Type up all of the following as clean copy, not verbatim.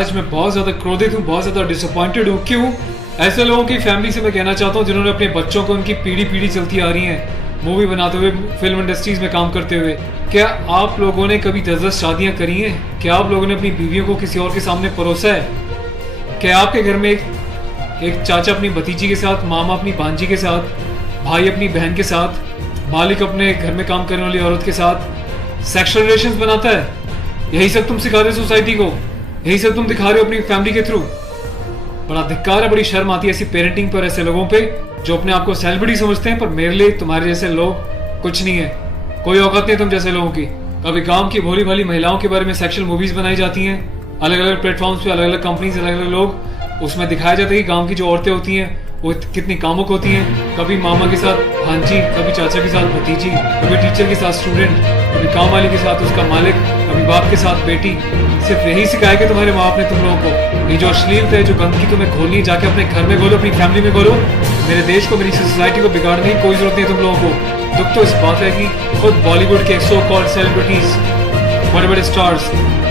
आज मैं बहुत ज्यादा क्रोधित हूँ, बहुत ज्यादा डिसअपॉइंटेड हूँ। क्यों? ऐसे लोगों की फैमिली से मैं कहना चाहता हूँ जिन्होंने अपने बच्चों को उनकी पीढ़ी पीढ़ी चलती आ रही है मूवी बनाते हुए, फिल्म इंडस्ट्रीज में काम करते हुए। क्या आप लोगों ने कभी 10-10 शादियां करी हैं? क्या आप लोगों ने अपनी बीवियों को किसी और के सामने परोसा है? क्या आपके घर में एक चाचा अपनी भतीजी के साथ, मामा अपनी भांजी के साथ, भाई अपनी बहन के साथ, मालिक अपने घर में काम करने वाली औरत के साथ सेक्सुअल रिलेशंस बनाता है? यही सब तुम सिखा रहे हो सोसाइटी को? यही सब तुम दिखा रहे हो अपनी फैमिली के थ्रू? बड़ा धिक्कार है, बड़ी शर्म आती है ऐसी पेरेंटिंग पर, ऐसे लोगों पे जो अपने आप को सेलिब्रिटी समझते हैं। पर मेरे लिए तुम्हारे जैसे लोग कुछ नहीं है, कोई औकात नहीं है तुम जैसे लोगों की। कभी गांव की भोली भाली महिलाओं के बारे में सेक्सुअल मूवीज बनाई जाती हैं, अलग अलग प्लेटफॉर्म्स पे, अलग अलग कंपनीज, अलग अलग लोग, उसमें दिखाया जाता है कि गाँव की जो औरतें होती हैं वो कितनी कामुक होती हैं। कभी मामा के साथ भांजी, कभी चाचा के साथ भतीजी, कभी टीचर के साथ स्टूडेंट, कभी काम वाले के साथ उसका मालिक, कभी बाप के साथ बेटी। सिर्फ यही सिखाया कि तुम्हारे माँ बाप ने तुम लोगों को? ये जो अश्लीलता है, जो गंदगी तुम्हें खोलनी है, जाके अपने घर में खोलो, अपनी फैमिली में खोलो। मेरे देश को, मेरी सोसाइटी को बिगाड़ने की कोई जरूरत नहीं है तुम लोगों को। दुख तो इस बात है कि खुद बॉलीवुड के सो कॉल्ड सेलिब्रिटीज, बड़े बड़े स्टार्स,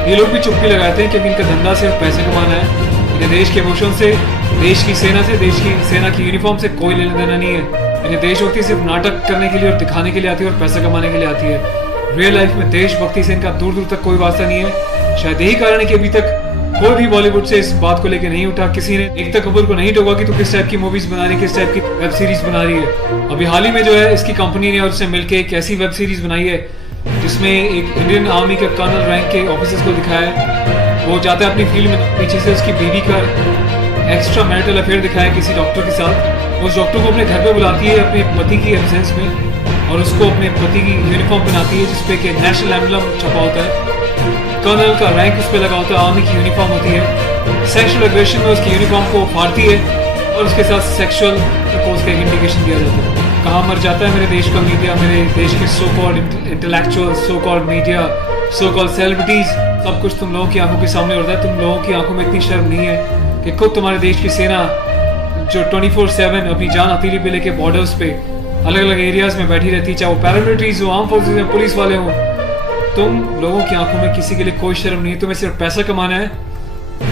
ये लोग भी चुप्पी लगाते हैं क्योंकि इनका धंधा सिर्फ पैसे कमाना है। इन्हें देश के इमोशन से, देश की सेना से, देश की सेना की यूनिफॉर्म से कोई लेना देना नहीं है। इन्हें देशभक्ति सिर्फ नाटक करने के लिए और दिखाने के लिए आती है और पैसा कमाने के लिए आती है। रियल लाइफ में देशभक्ति से इनका दूर दूर तक कोई वास्ता नहीं है। शायद यही कारण है कि अभी तक कोई भी बॉलीवुड से इस बात को लेकर नहीं उठा। किसी ने एकता कपूर को नहीं टोका कि तू किस टाइप की मूवीज बना रही है, किस टाइप की वेब सीरीज बना रही है। अभी हाल ही में जो है इसकी कंपनी ने और उससे मिलकर एक ऐसी वेब सीरीज बनाई है जिसमें एक इंडियन आर्मी के कर्नल रैंक के ऑफिसर्स को दिखाया है। वो जाता है अपनी फील्ड में, पीछे से उसकी बीवी का एक्स्ट्रा मैरिटल अफेयर दिखाया किसी डॉक्टर के साथ। उस डॉक्टर को अपने घर पे बुलाती है अपने पति की एब्सेंस में और उसको अपने पति की यूनिफॉर्म बनाती है जिसपे कि नेशनल एम्बलम छपा होता है, कर्नल का रैंक उस पर लगा होता है, आर्मी की यूनिफॉर्म होती है। सेक्सुअल एग्रेशन में उसकी यूनिफॉर्म को फाड़ती है और उसके साथ सेक्सुअल प्रपोज का इंडिकेशन दिया जाता है। कहाँ मर जाता है मेरे देश का मीडिया, मेरे देश के so called intellectual, so called media, so called celebrities. सब कुछ तुम लोगों की आंखों के सामने होता है। तुम लोगों की आंखों में इतनी शर्म नहीं है कि खुद तुम्हारे देश की सेना जो 24/7 अपनी जान हथेली पे लेके बॉर्डर्स पे अलग अलग एरियाज में बैठी रहती है, चाहे वो पैरामिलिट्रीज हो, आर्म फोर्सेज हो, पुलिस वाले हो, तुम लोगों की आंखों में किसी के लिए कोई शर्म नहीं है। तुम्हें सिर्फ पैसा कमाना है,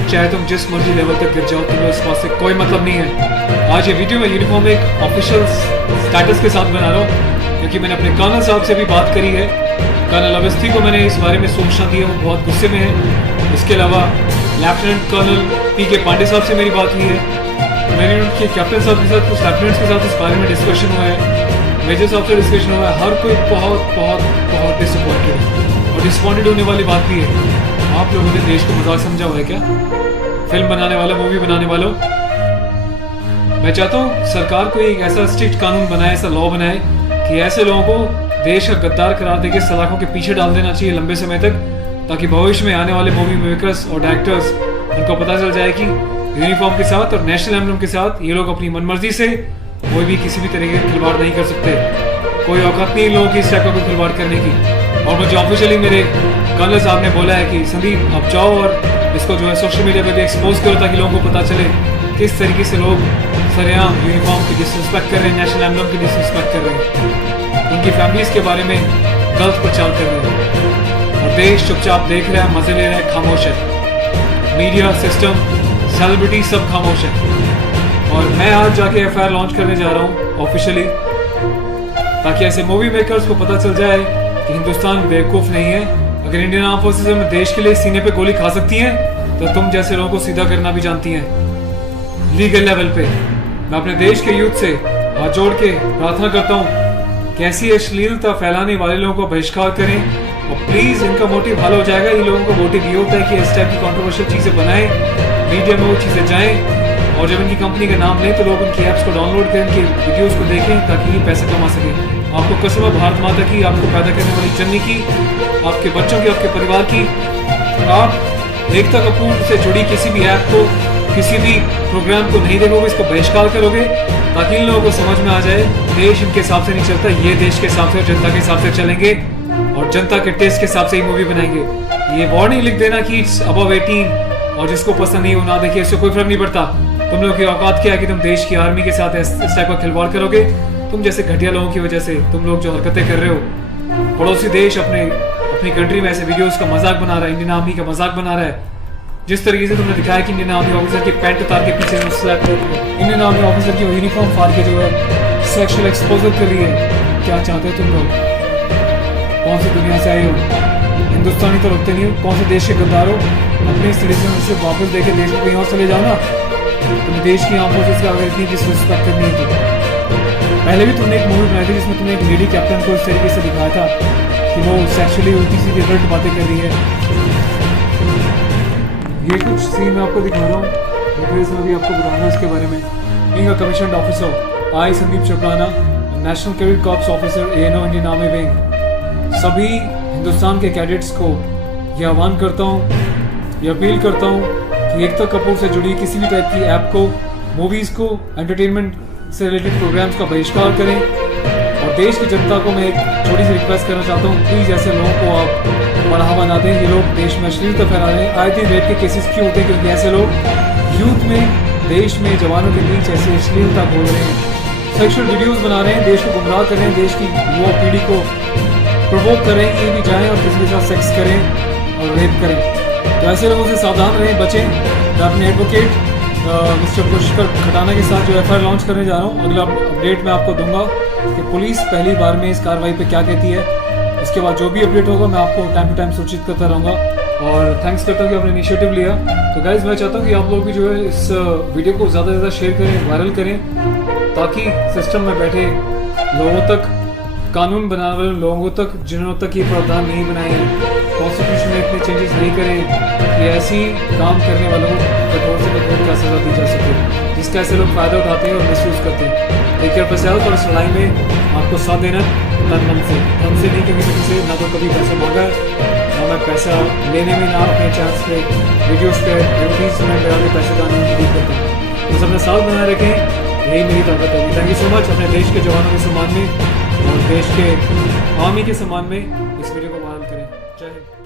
चाहे तुम जिस मर्जी लेवल तक गिर जाओ, तुम्हें उस बात से कोई मतलब नहीं है। आज ये वीडियो में यूनिफॉर्म एक ऑफिशियल स्टेटस के साथ बना रहा हूँ क्योंकि मैंने अपने कर्नल साहब से भी बात करी है। कर्नल अवस्थी को मैंने इस बारे में सूचना दी है, वो बहुत गुस्से में है। इसके अलावा लेफ्टिनेंट कर्नल PK पांडे साहब से मेरी बात हुई है, मेरे उनके कैप्टन साहब के साथ, कुछ लेफ्टिनेंट्स के साथ इस बारे में डिस्कशन हुआ है, मेजर साहब से डिस्कशन हुआ है। हर कोई बहुत बहुत बहुत डिसअपॉइंटेड है और डिसअपॉइंटेड होने वाली बात भी है। आप लोगों ने देश को मजाक समझा हुआ है क्या? फिल्म बनाने वाला, मूवी बनाने वालों, मैं चाहता हूँ सरकार को एक ऐसा स्ट्रिक्ट कानून बनाए, ऐसा लॉ बनाए कि ऐसे लोगों को देश का गद्दार करार देके सलाखों के पीछे डाल देना चाहिए लंबे समय तक, ताकि भविष्य में आने वाले मूवी मेकर्स और डायरेक्टर्स उनको पता चल जाए कि यूनिफॉर्म के साथ और नेशनल एम्बलम के साथ ये लोग अपनी मनमर्जी से कोई भी किसी भी तरीके का खिलवाड़ नहीं कर सकते। कोई औकात नहीं लोगों की इस टाइप का कोई खिलवाड़ करने की। और मुझे ऑफिशियली मेरे कर्नल साहब ने बोला है कि संदीप आप जाओ और इसको जो है सोशल मीडिया पे भी एक्सपोज करो ताकि लोगों को पता चले किस तरीके से लोग सरेआम यूनिफॉर्म की डिसरिस्पेक्ट कर रहे हैं, नेशनल एम्बलम की डिसरिस्पेक्ट कर रहे हैं, उनकी फैमिलीज के बारे में गलत प्रचार कर रहे हैं। और देश चुपचाप देख रहा है, मजे ले रहा है, खामोश है। मीडिया सिस्टम, सेलिब्रिटी सब खामोश है। और मैं आज जाके FIR लॉन्च करने जा रहा हूँ ऑफिशियली, ताकि ऐसे मूवी मेकर्स को पता चल जाए कि हिंदुस्तान बेवकूफ़ नहीं है। अगर इंडियन आर्म फोर्सेज में देश के लिए सीने पे गोली खा सकती हैं तो तुम जैसे लोगों को सीधा करना भी जानती हैं लीगल लेवल पे। मैं अपने देश के यूथ से हाथ जोड़ के प्रार्थना करता हूँ कि ऐसी अश्लीलता फैलाने वाले लोगों को बहिष्कार करें और प्लीज़ इनका मोटिव हल हो जाएगा। इन लोगों का मोटिव ये होता है कि इस टाइप की कॉन्ट्रोवर्शियल चीज़ें बनाएं, मीडिया में वो चीज़ें जाएं और जब इनकी कंपनी का नाम लें तो लोग उनकी ऐप्स को डाउनलोड करें, इनकी वीडियोस को देखें ताकि ये पैसा कमा सकें। आपको कसम है भारत माता की, आपको पैदा करने वाली जननी की, आपके बच्चों की, आपके परिवार की, आप एकता कपूर से जुड़ी किसी भी ऐप को, किसी भी प्रोग्राम को नहीं देखोगे, इसको बहिष्कार करोगे ताकि इन लोगों को समझ में आ जाए देश इनके हिसाब से नहीं चलता, ये देश के हिसाब से, जनता के हिसाब से चलेंगे और जनता के टेस्ट के हिसाब से ही मूवी बनाएंगे। ये वार्निंग लिख देना कि इट्स अबव 18 और जिसको पसंद नहीं हो ना देखिए, इससे कोई फर्क नहीं पड़ता। तुम लोगों की औकात क्या है कि तुम देश की आर्मी के साथ इस टाइप का खिलवाड़ करोगे? तुम जैसे घटिया लोगों की वजह से तुम लोग जो हरकतें कर रहे हो, पड़ोसी देश अपनी कंट्री में ऐसे वीडियोस का मजाक बना रहा है, इंडियन आर्मी का मजाक बना रहा है, जिस तरीके से तुमने दिखाया कि इंडियन आर्मी ऑफिसर की पैंट उतार के पीछे से स्लैप कर रही है, इंडियन आर्मी ऑफिसर की यूनिफॉर्म फाड़ के जो है सेक्सुअल एक्सपोजर कर रही है, क्या चाहते हो तुम लोग? कौन सी दुनिया से आए हो? हिंदुस्तानी तो रखते नहीं हो, कौन से देश के गद्दार हो? अपने सिटीजन से वापस देके देश को कहीं और चले जाओ ना। तुम्हें देश की आर्म फोर्सेस का अगर इतनी डिसरिस्पेक्ट करनी है तो पहले भी तुमने एक मूवी बनाई थी जिसमें तुमने एक लेडी कैप्टन को इस तरीके से दिखाया था कि वो सेक्सुअली उल्टी सीधी गलत बातें कर रही है। ये कुछ सीन मैं आपको दिखा रहा हूँ, इसमें भी आपको बताना इसके बारे में। Being a commissioned officer, I Sandeep Chopdana, national cadet corps officer ANO Indian army wing, सभी हिंदुस्तान के कैडेट्स को ये आह्वान करता हूँ, ये अपील करता हूँ कि एकता कपूर से जुड़ी किसी भी टाइप की ऐप को, मूवीज़ को, एंटरटेनमेंट से रिलेटेड प्रोग्राम्स का बहिष्कार करें। और देश की जनता को मैं एक छोटी सी रिक्वेस्ट करना चाहता हूँ, प्लीज़ ऐसे लोगों को आप बढ़ावा ना दें। ये लोग देश में अश्लीलता फैला रहे हैं। आए दिन रेप के केसेस क्यों होते हैं? क्योंकि ऐसे लोग यूथ में, देश में, जवानों के बीच ऐसी अश्लीलता बोल रहे हैं, सेक्सुअल वीडियोज़ बना रहे हैं, देश को गुमराह कर रहे हैं, देश की युवा पीढ़ी को प्रवोक कर रहे हैं कि ये भी जाएँ और किसी के साथ सेक्स करें और रेप करें। तो ऐसे लोगों से सावधान रहें, बचें। मैं अपने एडवोकेट मिस्टर पुष्कर खटाना के साथ जो FIR लॉन्च करने जा रहा हूँ, अगला अपडेट मैं आपको दूंगा कि पुलिस पहली बार में इस कार्रवाई पे क्या कहती है। इसके बाद जो भी अपडेट होगा मैं आपको टाइम टू टाइम सूचित करता रहूँगा। और थैंक्स करता हूँ कि आपने इनिशिएटिव लिया। तो गाइज मैं चाहता हूँ कि आप लोग भी जो है इस वीडियो को ज़्यादा से ज़्यादा शेयर करें, वायरल करें, ताकि सिस्टम में बैठे लोगों तक, कानून बनाने वाले लोगों तक, जिन्होंने तक ये प्रावधान नहीं बनाए हैं, कॉन्स्टिट्यूशन में इतने चेंजेस नहीं करें कि ऐसी काम करने वालों को कठोर से कठोर क्या सजा दी जा सके, जिसका ऐसे लोग फ़ायदा उठाते हैं और मिसयूज़ करते हैं। टेक केयर फॉर और इस लड़ाई में आपको साथ देना तन मन से नहीं, क्योंकि किसी से ना तो कभी पैसा मांगा है, ना मैं पैसा लेने में, ना अपने चांस पे वीडियोज़ पे एडवर्टीजमेंट लगा के पैसे डालने में नहीं करता हूँ। तो सबने साथ बनाए रखें, यही मेरी ताकत होगी। Thank you so much. अपने देश के जवानों के सम्मान में और देश के आर्मी के सम्मान में इस वीडियो को वायरल करें। जय हिंद।